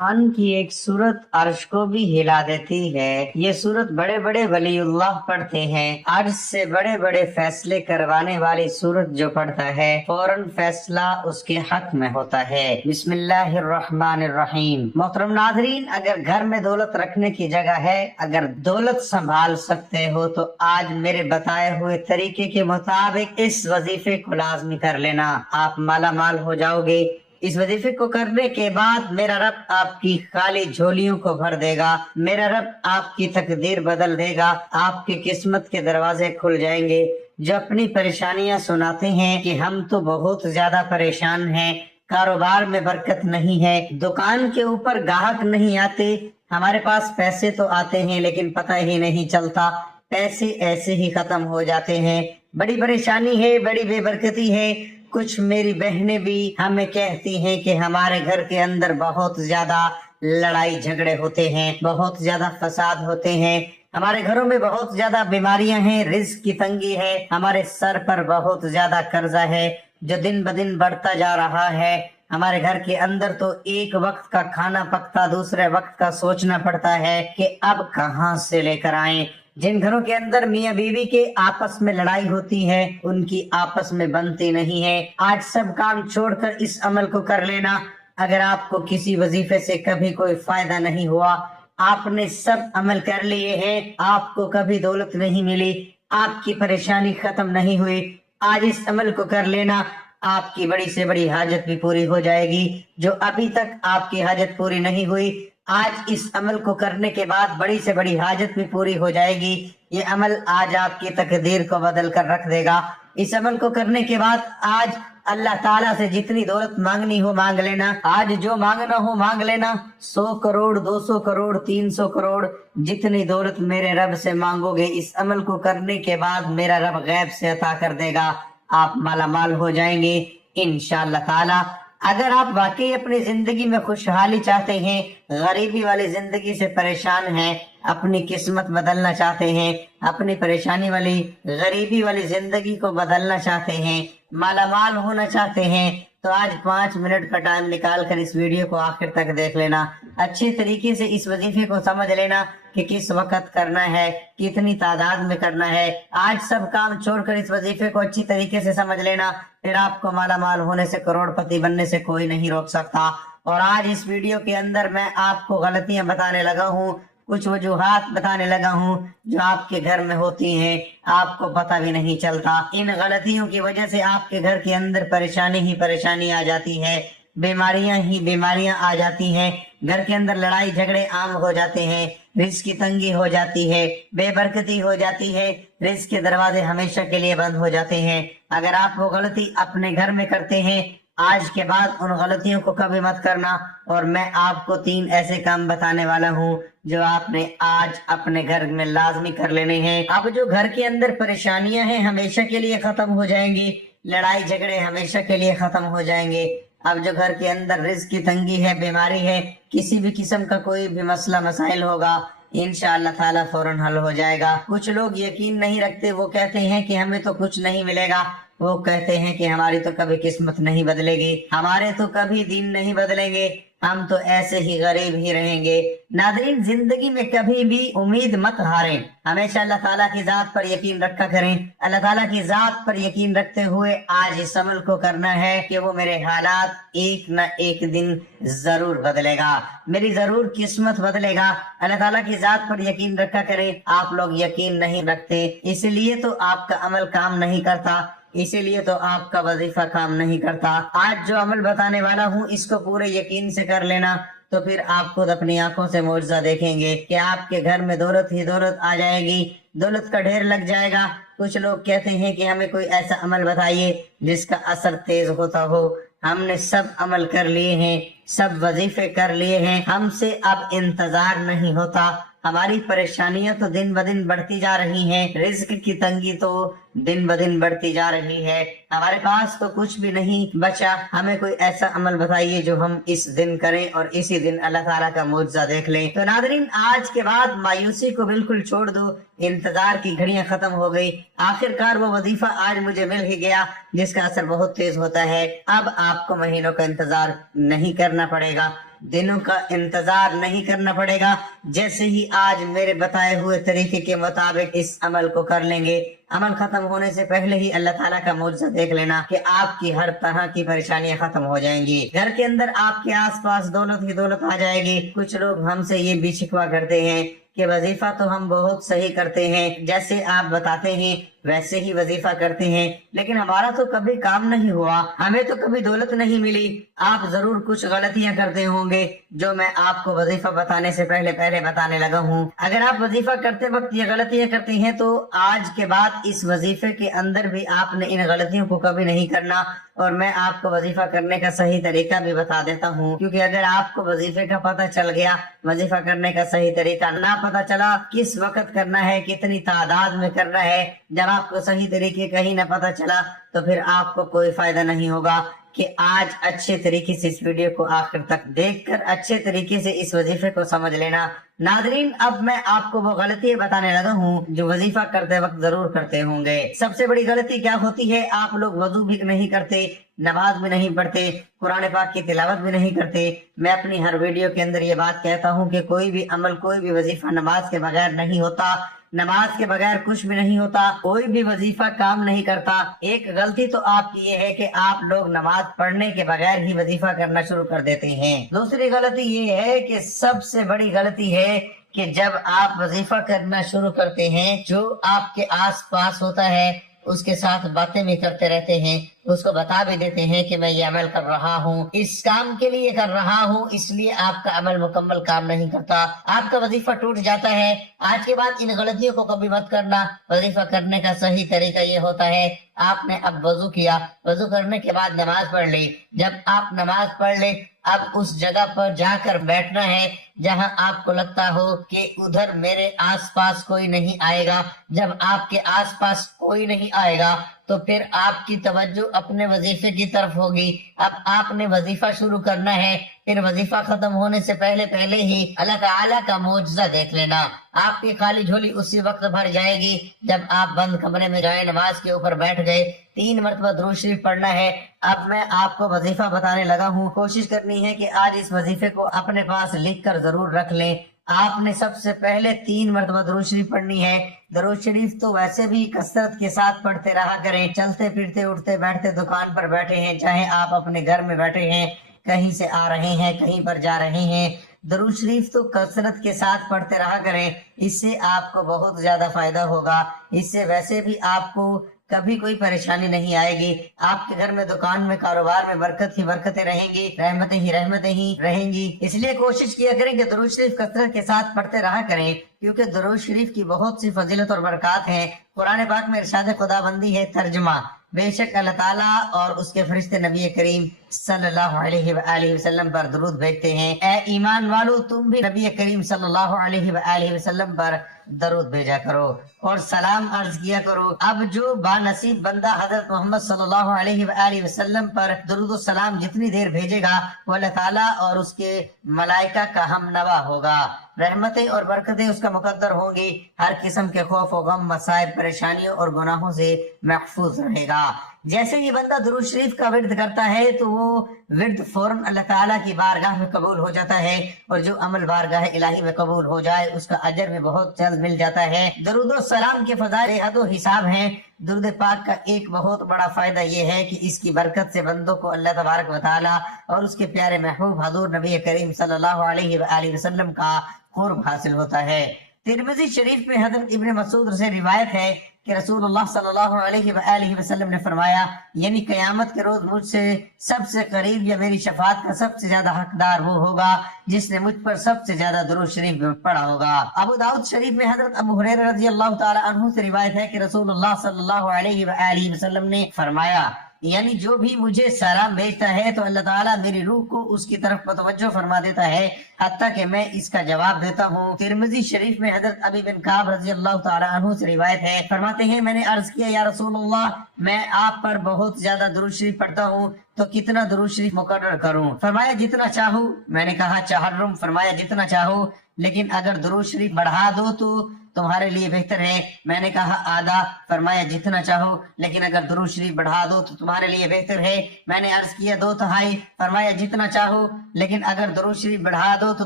कुरान की एक सूरत अर्श को भी हिला देती है। ये सूरत बड़े बड़े वलीउल्लाह पढ़ते हैं। अर्श से बड़े बड़े फैसले करवाने वाली सूरत जो पढ़ता है फौरन फैसला उसके हक में होता है। बिस्मिल्लाहिर्रहमानिर्रहीम। मोहतरम नाज़रीन, अगर घर में दौलत रखने की जगह है, अगर दौलत संभाल सकते हो तो आज मेरे बताए हुए तरीके के मुताबिक इस वजीफे को लाजमी कर लेना। आप माला माल हो जाओगे। इस वजीफे को करने के बाद मेरा रब आपकी खाली झोलियों को भर देगा। मेरा रब आपकी तकदीर बदल देगा। आपकी किस्मत के दरवाजे खुल जाएंगे। जो अपनी परेशानियां सुनाते हैं कि हम तो बहुत ज्यादा परेशान हैं, कारोबार में बरकत नहीं है, दुकान के ऊपर ग्राहक नहीं आते, हमारे पास पैसे तो आते हैं लेकिन पता ही नहीं चलता, पैसे ऐसे ही खत्म हो जाते हैं, बड़ी परेशानी है, बड़ी बेबरकती है। कुछ मेरी बहनें भी हमें कहती हैं कि हमारे घर के अंदर बहुत ज्यादा लड़ाई झगड़े होते हैं, बहुत ज्यादा फसाद होते हैं, हमारे घरों में बहुत ज्यादा बीमारियां हैं, रिस्क की तंगी है, हमारे सर पर बहुत ज्यादा कर्जा है जो दिन ब दिन बढ़ता जा रहा है। हमारे घर के अंदर तो एक वक्त का खाना पकता, दूसरे वक्त का सोचना पड़ता है कि अब कहां से लेकर आएं। जिन घरों के अंदर मियाँ बीवी के आपस में लड़ाई होती है, उनकी आपस में बनती नहीं है। आज सब काम छोड़कर इस अमल को कर लेना। अगर आपको किसी वजीफे से कभी कोई फायदा नहीं हुआ, आपने सब अमल कर लिए हैं, आपको कभी दौलत नहीं मिली, आपकी परेशानी खत्म नहीं हुई, आज इस अमल को कर लेना। आपकी बड़ी से बड़ी हाजत भी पूरी हो जाएगी। जो अभी तक आपकी हाजत पूरी नहीं हुई, आज इस अमल को करने के बाद बड़ी से बड़ी हाजत भी पूरी हो जाएगी। ये अमल आज आपकी तकदीर को बदल कर रख देगा। इस अमल को करने के बाद आज अल्लाह ताला से जितनी दौलत मांगनी हो मांग लेना। आज जो मांगना हो मांग लेना। 100 करोड़, 200 करोड़, 300 करोड़, जितनी दौलत मेरे रब से मांगोगे इस अमल को करने के बाद मेरा रब गैब से अता कर देगा। आप माला माल हो जाएंगे इंशाअल्लाह ताला। अगर आप वाकई अपनी जिंदगी में खुशहाली चाहते हैं, गरीबी वाली जिंदगी से परेशान हैं, अपनी किस्मत बदलना चाहते हैं, अपनी परेशानी वाली गरीबी वाली जिंदगी को बदलना चाहते हैं, मालामाल होना चाहते हैं, तो आज 5 मिनट का टाइम निकाल कर इस वीडियो को आखिर तक देख लेना। अच्छे तरीके से इस वजीफे को समझ लेना कि किस वक्त करना है, कितनी तादाद में करना है। आज सब काम छोड़कर इस वजीफे को अच्छी तरीके से समझ लेना, फिर आपको माला माल होने से, करोड़पति बनने से कोई नहीं रोक सकता। और आज इस वीडियो के अंदर मैं आपको गलतियां बताने लगा हूँ, कुछ वजूहात बताने लगा हूँ जो आपके घर में होती हैं, आपको पता भी नहीं चलता। इन गलतियों की वजह से आपके घर के अंदर परेशानी ही परेशानी आ जाती है, बीमारियां ही बीमारियां आ जाती हैं, घर के अंदर लड़ाई झगड़े आम हो जाते हैं, रिस्क की तंगी हो जाती है, बेबरकती हो जाती है, रिस्क के दरवाजे हमेशा के लिए बंद हो जाते हैं। अगर आप वो गलती अपने घर में करते हैं, आज के बाद उन गलतियों को कभी मत करना। और मैं आपको 3 ऐसे काम बताने वाला हूँ जो आपने आज अपने घर में लाजमी कर लेने हैं। अब जो घर के अंदर परेशानियां हैं हमेशा के लिए खत्म हो जाएंगी, लड़ाई झगड़े हमेशा के लिए खत्म हो जाएंगे। अब जो घर के अंदर रिस्क की तंगी है, बीमारी है, किसी भी किस्म का कोई भी मसला मसाइल होगा, इंशाअल्लाह ताला फौरन हल हो जाएगा। कुछ लोग यकीन नहीं रखते, वो कहते हैं कि हमें तो कुछ नहीं मिलेगा, वो कहते हैं कि हमारी तो कभी किस्मत नहीं बदलेगी, हमारे तो कभी दिन नहीं बदलेंगे, हम तो ऐसे ही गरीब ही रहेंगे। नादरीन, जिंदगी में कभी भी उम्मीद मत हारें, हमेशा अल्लाह ताला की जात पर यकीन रखा करें। अल्लाह ताला की जात पर यकीन रखते हुए आज इस अमल को करना है कि वो मेरे हालात एक न एक दिन जरूर बदलेगा, मेरी जरूर किस्मत बदलेगा। अल्लाह ताला की जात पर यकीन रखा करें। आप लोग यकीन नहीं रखते, इसलिए तो आपका अमल काम नहीं करता, इसीलिए तो आपका वजीफा काम नहीं करता। आज जो अमल बताने वाला हूँ इसको पूरे यकीन से कर लेना, तो फिर आप खुद अपनी आंखों से मौजज़ा देखेंगे कि आपके घर में दौलत ही दौलत आ जाएगी, दौलत का ढेर लग जाएगा। कुछ लोग कहते हैं कि हमें कोई ऐसा अमल बताइए जिसका असर तेज होता हो। हमने सब अमल कर लिए हैं, सब वजीफे कर लिए हैं, हमसे अब इंतजार नहीं होता। हमारी परेशानियां तो दिन ब दिन बढ़ती जा रही हैं, रिस्क की तंगी तो दिन ब दिन बढ़ती जा रही है, हमारे पास तो कुछ भी नहीं बचा। हमें कोई ऐसा अमल बताइए जो हम इस दिन करें और इसी दिन अल्लाह ताला का मुआवजा देख लें। तो नादरीन, आज के बाद मायूसी को बिल्कुल छोड़ दो, इंतजार की घड़ियां खत्म हो गई। आखिरकार वो वजीफा आज मुझे मिल ही गया जिसका असर बहुत तेज होता है। अब आपको महीनों का इंतजार नहीं करना पड़ेगा। दिनों का इंतजार नहीं करना पड़ेगा। जैसे ही आज मेरे बताए हुए तरीके के मुताबिक इस अमल को कर लेंगे, अमल खत्म होने से पहले ही अल्लाह ताला का मौजज़ा देख लेना कि आपकी हर तरह की परेशानियां खत्म हो जाएंगी। घर के अंदर आपके आसपास दौलत ही दौलत आ जाएगी। कुछ लोग हमसे ये भी शिकवा करते हैं कि वजीफा तो हम बहुत सही करते हैं, जैसे आप बताते हैं वैसे ही वजीफा करते हैं, लेकिन हमारा तो कभी काम नहीं हुआ, हमें तो कभी दौलत नहीं मिली। आप जरूर कुछ गलतियां करते होंगे जो मैं आपको वजीफा बताने से पहले बताने लगा हूँ। अगर आप वजीफा करते वक्त ये गलतियां करते हैं तो आज के बाद इस वजीफे के अंदर भी आपने इन गलतियों को कभी नहीं करना। और मैं आपको वजीफा करने का सही तरीका भी बता देता हूँ, क्योंकि अगर आपको वजीफे का पता चल गया, वजीफा करने का सही तरीका ना पता चला, किस वक्त करना है, कितनी तादाद में करना है, जब आपको सही तरीके का ही न पता चला तो फिर आपको कोई फायदा नहीं होगा। कि आज अच्छे तरीके से इस वीडियो को आखिर तक देखकर अच्छे तरीके से इस वजीफे को समझ लेना। नादरीन, अब मैं आपको वो गलती बताने लगा हूँ जो वजीफा करते वक्त जरूर करते होंगे। सबसे बड़ी गलती क्या होती है? आप लोग वजू भी नहीं करते, नमाज भी नहीं पढ़ते, कुरान पाक की तिलावत भी नहीं करते। मैं अपनी हर वीडियो के अंदर ये बात कहता हूँ कि कोई भी अमल, कोई भी वजीफा नमाज के बगैर नहीं होता, नमाज के बगैर कुछ भी नहीं होता, कोई भी वजीफा काम नहीं करता। एक गलती तो आपकी ये है कि आप लोग नमाज पढ़ने के बगैर ही वजीफा करना शुरू कर देते हैं। दूसरी गलती ये है कि सबसे बड़ी गलती है कि जब आप वजीफा करना शुरू करते हैं, जो आपके आस पास होता है उसके साथ बातें भी करते रहते हैं, उसको बता भी देते हैं कि मैं ये अमल कर रहा हूँ, इस काम के लिए कर रहा हूँ, इसलिए आपका अमल मुकम्मल काम नहीं करता, आपका वजीफा टूट जाता है। आज के बाद इन गलतियों को कभी मत करना। वजीफा करने का सही तरीका ये होता है, आपने अब वजू किया, वजू करने के बाद नमाज पढ़ ली। जब आप नमाज पढ़ ले, अब उस जगह पर जाकर बैठना है जहां आपको लगता हो कि उधर मेरे आसपास कोई नहीं आएगा। जब आपके आसपास कोई नहीं आएगा तो फिर आपकी तवज्जो अपने वजीफे की तरफ होगी। अब आपने वजीफा शुरू करना है, फिर वजीफा खत्म होने से पहले ही अल्लाह ताला का मौजज़ा देख लेना। आपकी खाली झोली उसी वक्त भर जाएगी जब आप बंद कमरे में जाए, नमाज के ऊपर बैठ गए, 3 मरतबा दुरूद शरीफ पढ़ना है। अब मैं आपको वजीफा बताने लगा हूँ। कोशिश करनी है कि आज इस वजीफे को अपने पास लिख कर जरूर रख लें। आपने सबसे पहले 3 मरतबा दुरूद शरीफ पढ़नी है। दुरूद शरीफ तो वैसे भी कसरत के साथ पढ़ते रहा करें, चलते फिरते, उठते बैठते, दुकान पर बैठे हैं, चाहे आप अपने घर में बैठे हैं, कहीं से आ रहे हैं, कहीं पर जा रहे हैं, दुरूद शरीफ तो कसरत के साथ पढ़ते रहा करें। इससे आपको बहुत ज्यादा फायदा होगा। इससे वैसे भी आपको कभी कोई परेशानी नहीं आएगी। आपके घर में, दुकान में, कारोबार में बरकत ही बरकतें रहेंगी, रहमतें ही रहेंगी। इसलिए कोशिश किया करें कि दुरूद शरीफ कसरत के साथ पढ़ते रहा करें, क्योंकि दुरूद शरीफ की बहुत सी फजीलत और बरकत है। कुरान पाक में इरशाद खुदाबंदी है, तर्जुमा, बेशक अल्लाह ताला और उसके फरिश्ते नबी करीम सल्लल्लाहु अलैहि वसल्लम पर दुरूद भेजते हैं। ए ईमान वालों, तुम भी नबी करीम सल्लल्लाहु अलैहि वसल्लम पर दरूद भेजा करो और सलाम अर्ज किया करो। अब जो बानसीब बंदा हजरत मोहम्मद सल्लल्लाहु अलैहि वसल्लम पर दरूद और सलाम जितनी देर भेजेगा, वो अल्लाह ताला और उसके मलाइका का हमनवा होगा। रहमतें और बरकतें उसका मुकद्दर होंगी। हर किस्म के खौफ और गम, मसाइब, परेशानियों और गुनाहों से महफूज रहेगा। जैसे ही बंदा दुरूद शरीफ का विर्द करता है तो वो विर्द फौरन अल्लाह ताला की बारगाह में कबूल हो जाता है, और जो अमल बारगाह इलाही में कबूल हो जाए उसका अजर भी बहुत जल्द मिल जाता है। दरूद और सलाम के फज़ाइल बेहद हिसाब हैं। दुरूद पाक का एक बहुत बड़ा फायदा ये है कि इसकी बरकत से बंदों को अल्लाह तबारक व तआला और उसके प्यारे महबूब हजूर नबी करीम सल्लल्लाहु अलैहि वसल्लम का कुर्ब हासिल होता है। तिरमिज़ी शरीफ में हजरत इब्न मसूद से रिवायत है कि रसूलुल्लाह सल्लल्लाहु अलैहि वसल्लम ने फरमाया, यानी कयामत के रोज मुझसे सबसे करीब या मेरी शफात का सबसे ज्यादा हकदार वो होगा जिसने मुझ पर सबसे ज्यादा दुरूद शरीफ पढ़ा होगा। अबू दाऊद शरीफ में हजरत अबू हुरैरा रज़ियल्लाहु ताला अन्हु से रिवायत है कि रसूलुल्लाह सल्लल्लाहु अलैहि वसल्लम ने फरमाया, यानी जो भी मुझे सलाम भेजता है तो अल्लाह ताला मेरी रूह को उसकी तरफ मुतवज्जो फरमा देता है, हत्ता कि मैं इसका जवाब देता हूँ। तिरमिज़ी शरीफ में हजरत अबी बिन काब रज़ियल्लाहु ताला अन्हु से रिवायत है, फरमाते हैं, मैंने अर्ज किया, या रसूलुल्लाह, मैं आप पर बहुत ज्यादा दुरूद शरीफ पढ़ता हूँ, तो कितना दुरूद शरीफ मुकर्रर करूँ? फरमाया, जितना चाहूँ। मैंने कहा, चाहरुम? फरमाया, जितना चाहो, लेकिन अगर दुरूद शरीफ बढ़ा दो तो تمہارے لیے بہتر ہے؟ میں نے کہا آدھا۔ فرمایا جتنا چاہو، لیکن اگر درود شریف بڑھا دو تو تمہارے لیے بہتر ہے۔ میں نے عرض کیا 2/3۔ فرمایا جتنا چاہو، لیکن اگر درود شریف بڑھا دو تو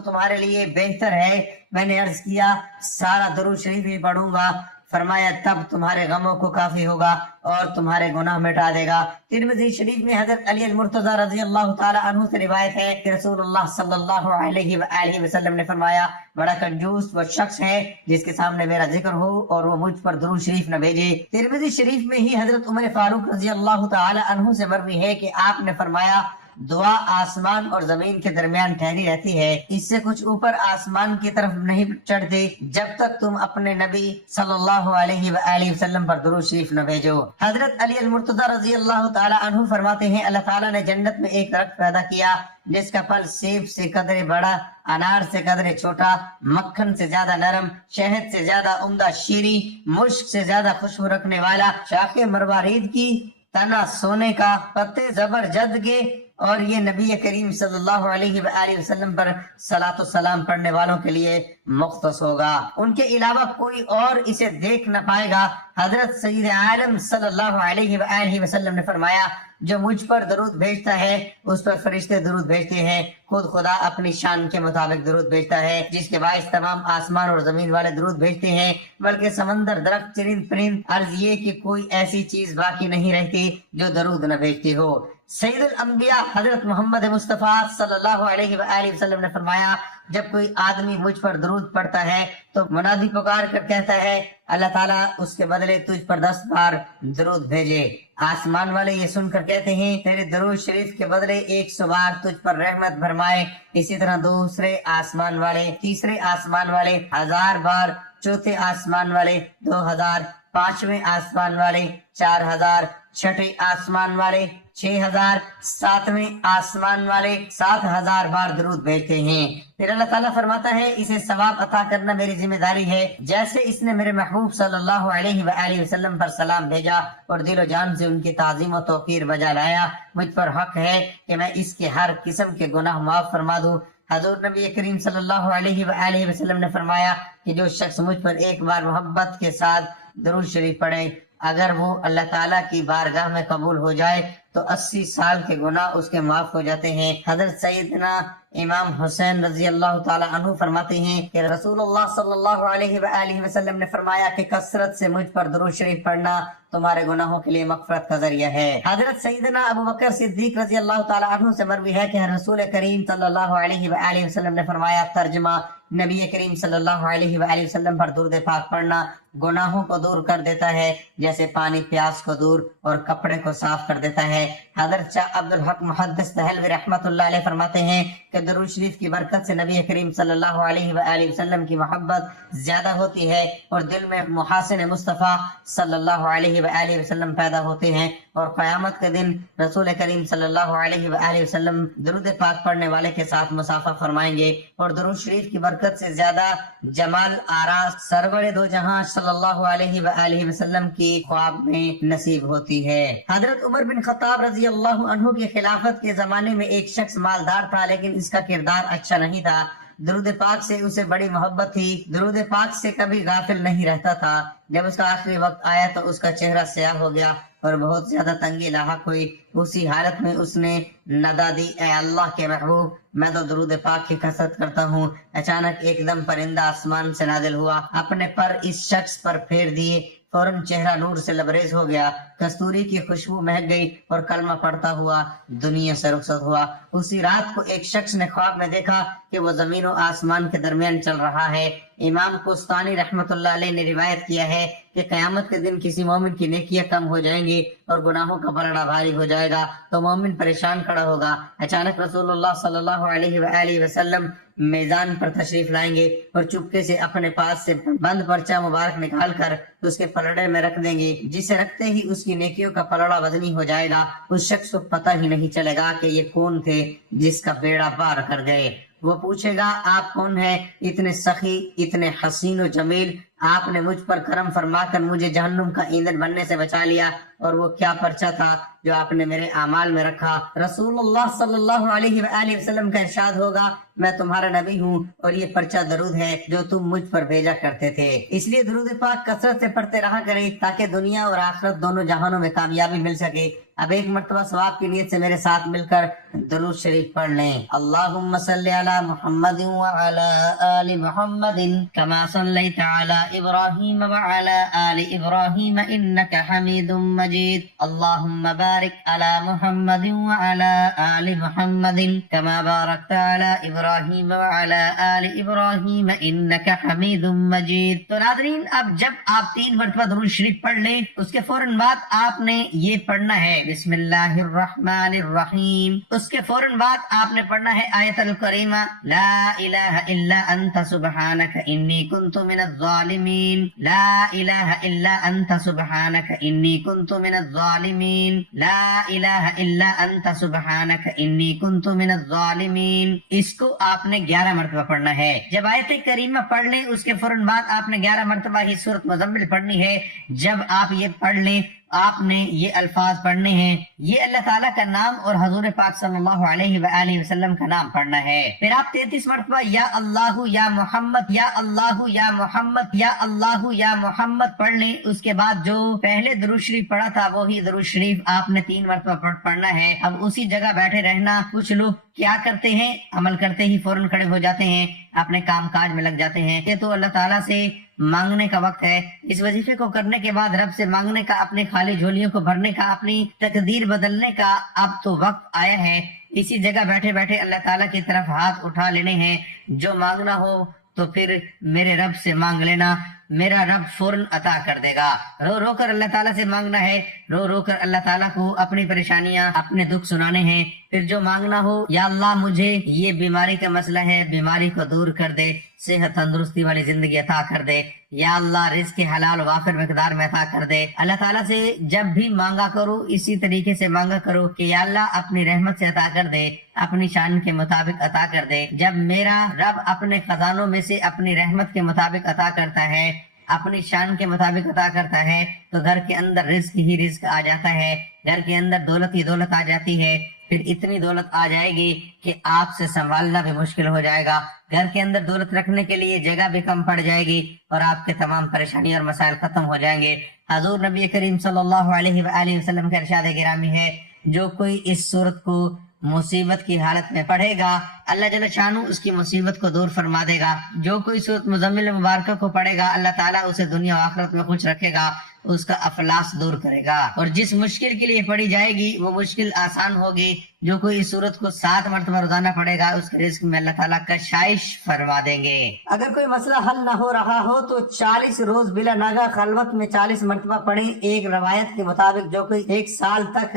تمہارے لیے بہتر ہے۔ میں نے عرض کیا سارا درود شریف ہی پڑھوں گا۔ فرمایا تب تمہارے غموں کو کافی ہوگا اور تمہارے گناہ مٹا دے گا۔ ترمذی شریف میں حضرت علی المرتضی رضی اللہ تعالی عنہ سے روایت ہے کہ رسول اللہ صلی اللہ علیہ وآلہ وسلم نے فرمایا بڑا کنجوس وہ شخص ہے جس کے سامنے میرا ذکر ہو اور وہ مجھ پر درود شریف نہ بھیجے۔ ترمذی شریف میں ہی حضرت عمر فاروق رضی اللہ تعالی عنہ سے مروی ہے کہ آپ نے فرمایا دعا آسمان اور زمین کے درمیان ٹھہری رہتی ہے، اس سے کچھ اوپر آسمان کی طرف نہیں چڑھتی جب تک تم اپنے نبی صلی اللہ علیہ وآلہ وسلم پر درود شریف نہ بھیجو۔ حضرت علی المرتضی رضی اللہ تعالی عنہ فرماتے ہیں اللہ تعالیٰ نے جنت میں ایک درخت پیدا کیا جس کا پھل سیب سے قدرے بڑا، انار سے قدرے چھوٹا، مکھن سے زیادہ نرم، شہد سے زیادہ عمدہ شیریں، مشک سے زیادہ خوشبو رکھنے والا، شاخ مروارید کی، تنا سونے کا، پتے زبرجد کے، اور یہ نبی کریم صلی اللہ علیہ وآلہ وسلم پر صلاۃ و سلام پڑھنے والوں کے لیے مختص ہوگا، ان کے علاوہ کوئی اور اسے دیکھ نہ پائے گا۔ حضرت سید عالم صلی اللہ علیہ وآلہ وسلم نے فرمایا جو مجھ پر درود بھیجتا ہے اس پر فرشتے درود بھیجتے ہیں، خود خدا اپنی شان کے مطابق درود بھیجتا ہے جس کے باعث تمام آسمان اور زمین والے درود بھیجتے ہیں، بلکہ سمندر، درخت، چرند پرند، عرض یہ کہ کوئی ایسی چیز باقی نہیں رہتی جو درود نہ بھیجتی ہو۔ سید الانبیاء حضرت محمد مصطفیٰ صلی اللہ علیہ وآلہ وسلم نے فرمایا جب کوئی آدمی مجھ پر درود پڑھتا ہے تو منادی پکار کر کہتا ہے اللہ تعالیٰ اس کے بدلے تجھ پر 10 بار درود بھیجے۔ آسمان والے یہ سن کر کہتے ہیں تیرے درود شریف کے بدلے 100 بار تجھ پر رحمت فرمائے۔ اسی طرح دوسرے آسمان والے، تیسرے آسمان والے 1000 بار، چوتھے آسمان والے 2000، پانچویں آسمان والے 4000، چھٹے آسمان والے 6000، ساتویں آسمان والے 7000 بار درود بھیجتے ہیں۔ پھر اللہ تعالیٰ فرماتا ہے اسے ثواب عطا کرنا میری ذمہ داری ہے، جیسے اس نے میرے محبوب صلی اللہ علیہ وآلہ وسلم پر سلام بھیجا اور دل و جان سے ان کی تعظیم و توقیر بجا لایا، مجھ پر حق ہے کہ میں اس کے ہر قسم کے گناہ معاف فرما دوں۔ حضور نبی کریم صلی اللہ علیہ وآلہ وسلم نے فرمایا کہ جو شخص مجھ پر ایک بار محبت کے ساتھ درود شریف پڑھے اگر وہ اللہ تعالیٰ کی بارگاہ میں قبول ہو جائے تو 80 سال کے گناہ اس کے معاف ہو جاتے ہیں۔ حضرت سیدنا امام حسین رضی اللہ تعالی عنہ فرماتے ہیں کہ رسول اللہ صلی اللہ علیہ وآلہ وسلم نے فرمایا کہ کثرت سے مجھ پر درود شریف پڑھنا تمہارے گناہوں کے لیے مغفرت کا ذریعہ ہے۔ حضرت سیدنا ابو بکر صدیق رضی اللہ تعالی عنہ سے مروی ہے کہ رسول کریم صلی اللہ علیہ وآلہ وسلم نے فرمایا ترجمہ نبی کریم صلی اللہ علیہ وآلہ وسلم پر درود پاک پڑھنا گناہوں کو دور کر دیتا ہے جیسے پانی پیاس کو دور اور کپڑے کو صاف کر دیتا ہے۔ حضرت شاہ عبد الحق محدث دہلوی رحمۃ اللہ علیہ فرماتے ہیں کہ درود شریف کی برکت سے نبی کریم صلی اللہ علیہ وآلہ وسلم کی محبت زیادہ ہوتی ہے اور دل میں محاسن مصطفیٰ صلی اللہ علیہ وآلہ وسلم پیدا ہوتے ہیں، اور قیامت کے دن رسول کریم صلی اللہ علیہ وآلہ وسلم درود پاک پڑھنے والے کے ساتھ مصافحہ فرمائیں گے، اور درود شریف کی برکت سے زیادہ جمال آرا سرور دو جہاں صلی اللہ علیہ وآلہ وسلم کی خواب میں نصیب ہوتی ہے۔ حضرت عمر بن خطاب رضی اللہ عنہ کی خلافت کے زمانے میں ایک شخص مالدار تھا لیکن اس کا کردار اچھا نہیں تھا، درود پاک سے اسے بڑی محبت تھی، درود پاک سے کبھی غافل نہیں رہتا تھا۔ جب اس کا آخری وقت آیا تو اس کا چہرہ سیاہ ہو گیا اور بہت زیادہ تنگی لاحق ہوئی۔ اسی حالت میں اس نے ندا دی اے اللہ کے محبوب میں تو درود پاک کی کثرت کرتا ہوں۔ اچانک ایک دم پرندہ آسمان سے نازل ہوا، اپنے پر اس شخص پر پھیر دیے، فوراً چہرہ نور سے لبریز ہو گیا، کستوری کی خوشبو مہک گئی اور کلمہ پڑھتا ہوا دنیا سے رخصت ہوا۔ اسی رات کو ایک شخص نے خواب میں دیکھا کہ وہ زمین و آسمان کے درمیان چل رہا ہے۔ امام قسطانی رحمت اللہ علیہ نے روایت کیا ہے کہ قیامت کے دن کسی مومن کی نیکیاں کم ہو جائیں گی اور گناہوں کا پلڑا بھاری ہو جائے گا تو مومن پریشان کھڑا ہوگا۔ اچانک رسول اللہ صلی اللہ علیہ وآلہ وسلم میزان پر تشریف لائیں گے اور چپکے سے اپنے پاس سے بند پرچہ مبارک نکال کر اس کے پلڑے میں رکھ دیں گے، جسے رکھتے ہی اس کی نیکیوں کا پلڑا وزنی ہو جائے گا۔ اس شخص کو پتہ ہی نہیں چلے گا کہ یہ کون تھے جس کا بیڑا پار کر گئے۔ وہ پوچھے گا آپ کون ہیں؟ اتنے سخی، اتنے حسین و جمیل، آپ نے مجھ پر کرم فرما کر مجھے جہنم کا ایندھن بننے سے بچا لیا، اور وہ کیا پرچہ تھا جو آپ نے میرے اعمال میں رکھا۔ رسول اللہ صلی اللہ علیہ وآلہ وسلم کا ارشاد ہوگا میں تمہارا نبی ہوں اور یہ پرچہ درود ہے جو تم مجھ پر بھیجا کرتے تھے۔ اس لیے درود پاک کثرت سے پڑھتے رہا کریں تاکہ دنیا اور آخرت دونوں جہانوں میں کامیابی مل سکے۔ اب ایک مرتبہ ثواب کی نیت سے میرے ساتھ مل کر درود شریف پڑھ لیں۔ اللہم صلی علی محمد وعلی آل محمد کما صلیت علی ابراہیم وعلی آل ابراہیم انک حمید مجید۔ اللہم بارک علی محمد وعلی آل محمد کما بارکت علی ابراہیم وعلی آل ابراہیم انک حمید مجید۔ تو ناظرین، اب جب آپ 3 مرتبہ درود شریف پڑھ لیں اس کے فوراً بعد آپ نے یہ پڑھنا ہے بسم اللہ الرحمن الرحیم۔ اس کے فوراً بعد آپ نے پڑھنا ہے آیت الکریمہ لا الہ الا انت سبحانک انی کنت من الظالمین، لا الہ الا انت سبحانک انی کنت من الظالمین، لا الہ الا انت سبحانک انی کنت من الظالمین۔ اس کو آپ نے 11 مرتبہ پڑھنا ہے۔ جب آیت کریمہ پڑھ لیں اس کے فوراً بعد آپ نے 11 مرتبہ ہی سورۃ مزمل پڑھنی ہے۔ جب آپ یہ پڑھ لیں آپ نے یہ الفاظ پڑھنے ہیں، یہ اللہ تعالیٰ کا نام اور حضور پاک صلی اللہ علیہ وآلہ وسلم کا نام پڑھنا ہے۔ پھر آپ 33 مرتبہ یا اللہ یا محمد یا اللہ یا محمد یا اللہ یا محمد پڑھ لیں۔ اس کے بعد جو پہلے درود شریف پڑھا تھا وہی درود شریف آپ نے 3 مرتبہ پڑھنا ہے۔ اب اسی جگہ بیٹھے رہنا۔ کچھ لوگ کیا کرتے ہیں، عمل کرتے ہی فوراً کھڑے ہو جاتے ہیں، اپنے کام کاج میں لگ جاتے ہیں۔ یہ تو اللہ تعالیٰ سے مانگنے کا وقت ہے۔ اس وظیفے کو کرنے کے بعد رب سے مانگنے کا، اپنی خالی جھولیوں کو بھرنے کا، اپنی تقدیر بدلنے کا اب تو وقت آیا ہے۔ اسی جگہ بیٹھے بیٹھے اللہ تعالیٰ کی طرف ہاتھ اٹھا لینے ہیں۔ جو مانگنا ہو تو پھر میرے رب سے مانگ لینا، میرا رب فوراً عطا کر دے گا۔ رو رو کر اللہ تعالیٰ سے مانگنا ہے، رو رو کر اللہ تعالیٰ کو اپنی پریشانیاں، اپنے دکھ سنانے ہیں۔ پھر جو مانگنا ہو، یا اللہ مجھے یہ بیماری کا مسئلہ ہے، بیماری کو دور کر دے، صحت تندرستی والی زندگی عطا کر دے، یا اللہ رزق کے حلال وافر مقدار میں عطا کر دے۔ اللہ تعالیٰ سے جب بھی مانگا کرو اسی طریقے سے مانگا کرو کہ یا اللہ اپنی رحمت سے عطا کر دے، اپنی شان کے مطابق عطا کر دے۔ جب میرا رب اپنے خزانوں میں سے اپنی رحمت کے مطابق عطا کرتا ہے، اپنی شان کے مطابق عطا کرتا ہے، تو گھر کے اندر رزق ہی رزق آ جاتا ہے، گھر کے اندر دولت ہی دولت آ جاتی ہے۔ پھر اتنی دولت آ جائے گی کہ آپ سے سنبھالنا بھی مشکل ہو جائے گا۔ گھر کے اندر دولت رکھنے کے لیے جگہ بھی کم پڑ جائے گی اور آپ کے تمام پریشانی اور مسائل ختم ہو جائیں گے۔ حضور نبی کریم صلی اللہ علیہ وآلہ وسلم کا ارشاد گرامی ہے، جو کوئی اس سورت کو مصیبت کی حالت میں پڑھے گا اللہ جل شانہ اس کی مصیبت کو دور فرما دے گا۔ جو کوئی سورت مزمل مبارکہ کو پڑھے گا اللہ تعالیٰ اسے دنیا و آخرت میں خوش رکھے گا، اس کا افلاس دور کرے گا، اور جس مشکل کے لیے پڑھی جائے گی وہ مشکل آسان ہوگی۔ جو کوئی اس سورت کو 7 مرتبہ روزانہ پڑھے گا اس کے رزق میں اللہ تعالیٰ کشائش فرما دیں گے۔ اگر کوئی مسئلہ حل نہ ہو رہا ہو تو 40 روز بلا ناگہ خلوت میں 40 مرتبہ پڑھیں۔ ایک روایت کے مطابق جو کوئی 1 سال تک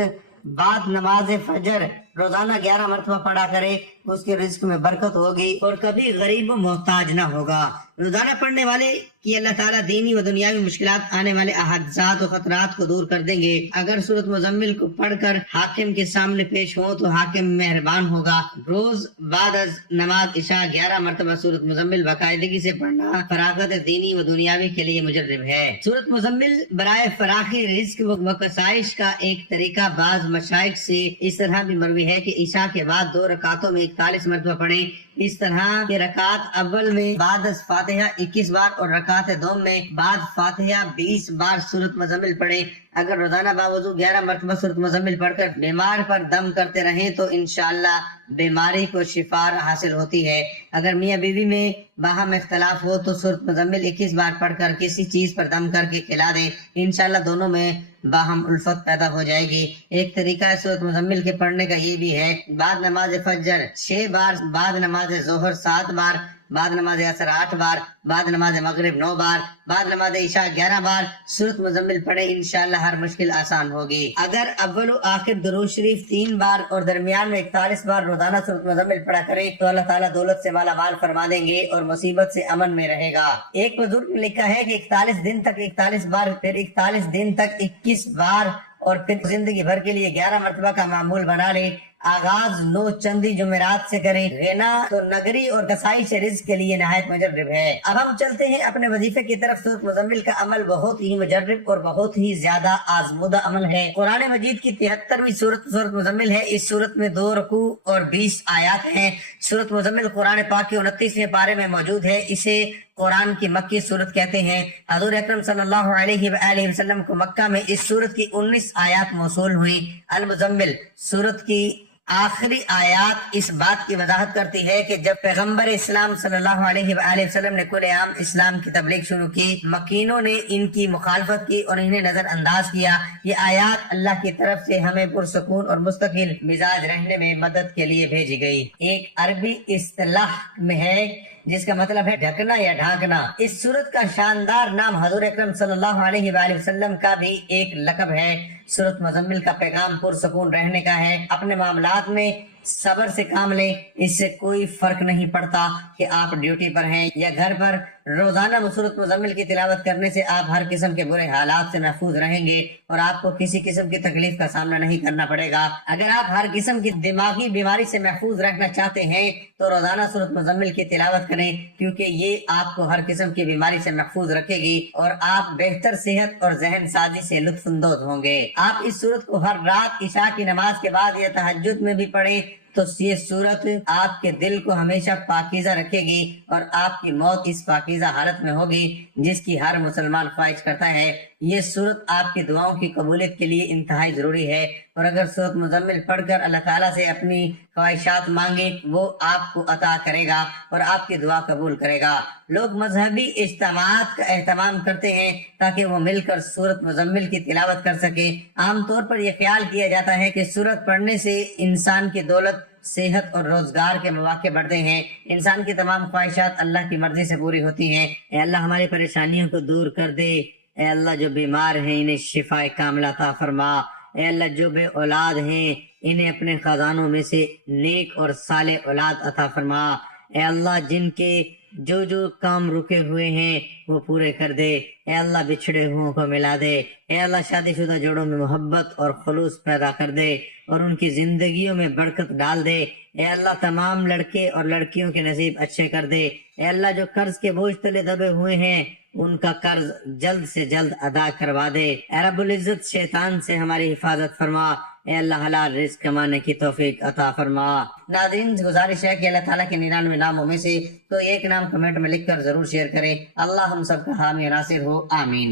بعد نماز فجر روزانہ 11 مرتبہ پڑھا کرے اس کے رزق میں برکت ہوگی اور کبھی غریب و محتاج نہ ہوگا۔ روزانہ پڑھنے والے کی اللہ تعالیٰ دینی و دنیاوی مشکلات، آنے والے حادثات و خطرات کو دور کر دیں گے۔ اگر سورۃ مزمل کو پڑھ کر حاکم کے سامنے پیش ہو تو حاکم مہربان ہوگا۔ روز بعد از نماز عشاء 11 مرتبہ سورۃ مزمل باقاعدگی سے پڑھنا فراغت دینی و دنیاوی کے لیے مجرب ہے۔ سورۃ مزمل برائے فراخی رزق و کسائش کا ایک طریقہ بعض مشائخ سے اس طرح بھی مروی ہے کہ عشاء کے بعد 2 رکعتوں میں 41 مرتبہ پڑھیں۔ اس طرح کے رکعت اول میں بعد از فاتحہ 21 بار اور رکعت دوم میں بعد فاتحہ 20 بار سورۃ مزمل پڑھیں۔ اگر روزانہ باوضو 11 مرتبہ سورۃ مزمل پڑھ کر بیمار پر دم کرتے رہیں تو انشاءاللہ بیماری کو شفا حاصل ہوتی ہے۔ اگر میاں بیوی میں باہم اختلاف ہو تو سورۃ مزمل 21 بار پڑھ کر کسی چیز پر دم کر کے کھلا دیں، انشاءاللہ دونوں میں باہم الفت پیدا ہو جائے گی۔ ایک طریقہ ہے سورۃ مزمل کے پڑھنے کا یہ بھی ہے، بعد نماز فجر 6 بار، بعد نماز ظہر 7 بار، بعد نماز عصر 8 بار، بعد نماز مغرب 9 بار، بعد نماز عشاء 11 بار سورۃ مزمل پڑھے، انشاءاللہ ہر مشکل آسان ہوگی۔ اگر اول و آخر درود شریف 3 بار اور درمیان میں 41 بار روزانہ سورۃ مزمل پڑھا کرے تو اللہ تعالیٰ دولت سے مالا مال فرما دیں گے اور مصیبت سے امن میں رہے گا۔ ایک بزرگ نے لکھا ہے کہ 41 دن تک 41 بار، پھر 41 دن تک 21 بار، اور پھر زندگی بھر کے لیے 11 مرتبہ کا معمول بنا لے۔ आगाज नो चंदी जुमेरात से करें, गिना तो नगरी और कसाई से रिज्क के लिए नहायत मुजर्रिब है। अब हम चलते हैं अपने वजीफे की तरफ। सूरत मुजम्मिल का अमल बहुत ही मुजर्रिब और बहुत ही ज्यादा आजमुदा अमल है। कुरान मजीद की 73वीं सूरत मुजम्मिल है। इस सूरत में 2 रुकू और 20 आयात हैं। सूरत मुजम्मिल कुरान पाक के 29वें पारे में मौजूद है। इसे कुरान की मक्की सूरत कहते हैं। हजूर अकरम सल्लल्लाहु अलैहि वसल्लम को मक्का में इस सूरत की 19 आयात मौसूल हुई। अल मुजम्मिल सूरत की आखिरी आयात इस बात की वजाहत करती है कि जब पैगंबर इस्लाम सल्लल्लाहु अलैहि वसल्लम ने खुलेआम इस्लाम की तबलीग शुरू की, मकीनों ने इनकी मुखालफत की और इन्हें नजरअंदाज किया। ये आयात अल्लाह की तरफ से हमें पुरसकून और मुस्तकिल मिजाज रहने में मदद के लिए भेजी गई। एक अरबी इस्तिलाह में है जिसका मतलब है ढकना या ढांकना। इस सूरत का शानदार नाम हजूर अकरम सल्लल्लाहु अलैहि वसल्लम का भी एक लक़ब है। सूरत मुजम्मिल का पैगाम पुरसकून रहने का है। अपने मामलात में सब्र से काम लें। इससे कोई फर्क नहीं पड़ता कि आप ड्यूटी पर हैं या घर पर। रोजाना सूरत मुजम्मिल की तिलावत करने से आप हर किस्म के बुरे हालात से महफूज रहेंगे और आपको किसी किस्म की तकलीफ का सामना नहीं करना पड़ेगा। अगर आप हर किस्म की दिमागी बीमारी से महफूज रहना चाहते हैं तो रोजाना सूरत मुजम्मिल की तिलावत करें, क्योंकि ये आपको हर किस्म की बीमारी से महफूज रखेगी और आप बेहतर सेहत और जहन साजी से लुत्फअंदोज होंगे। आप इस सूरत को हर रात इशा की नमाज के बाद या तहज्जुद में भी पढ़ें तो ये सूरत आपके दिल को हमेशा पाकीज़ा रखेगी और आपकी मौत इस पाकीज़ा हालत में होगी जिसकी हर मुसलमान ख्वाहिश करता है। ये सूरत आपकी दुआओं की कबूलियत के लिए इंतहाई जरूरी है। और अगर सूरत मुजम्मिल पढ़कर अल्लाह ताला से अपनी ख्वाहिशात मांगे, वो आपको अता करेगा और आपकी दुआ कबूल करेगा। लोग मजहबी इज्तिमाआत का एहतमाम करते हैं ताकि वो मिलकर सूरत मुजम्मिल की तिलावत कर सके। आमतौर पर यह ख्याल किया जाता है कि सूरत पढ़ने से इंसान की दौलत, सेहत और रोजगार के मौके बढ़ते हैं। इंसान की तमाम ख्वाहिशात अल्लाह की मर्जी से पूरी होती हैं। ए अल्लाह हमारी परेशानियों को दूर कर दे। ए अल्लाह जो बीमार हैं इन्हें शिफाए कामिला अता फरमा। ए अल्लाह जो बे औलाद हैं इन्हें अपने खजानों में से नेक और साले औलाद अता फरमा। ए अल्लाह जिनके जो जो काम रुके हुए हैं वो पूरे कर दे। ए अल्लाह बिछड़े हुओं को मिला दे। ए अल्लाह शादीशुदा जोड़ों में मोहब्बत और खुलूस पैदा कर दे और उनकी जिंदगियों में बरकत डाल दे। ए अल्लाह तमाम लड़के और लड़कियों के नसीब अच्छे कर दे। ए अल्लाह जो कर्ज के बोझ तले दबे हुए हैं उनका कर्ज जल्द से जल्द अदा करवा दे। ए रब्बुल इज्जत शैतान से हमारी हिफाजत फरमा। ए अल्लाह हलाल रिज़्क कमाने की तौफीक अता फरमा। नाज़रीन, गुजारिश है कि अल्लाह ताला के 99 नामों में से तो एक नाम कमेंट में लिखकर जरूर शेयर करें। अल्लाह हम सबका हामी नासिर हो, आमीन।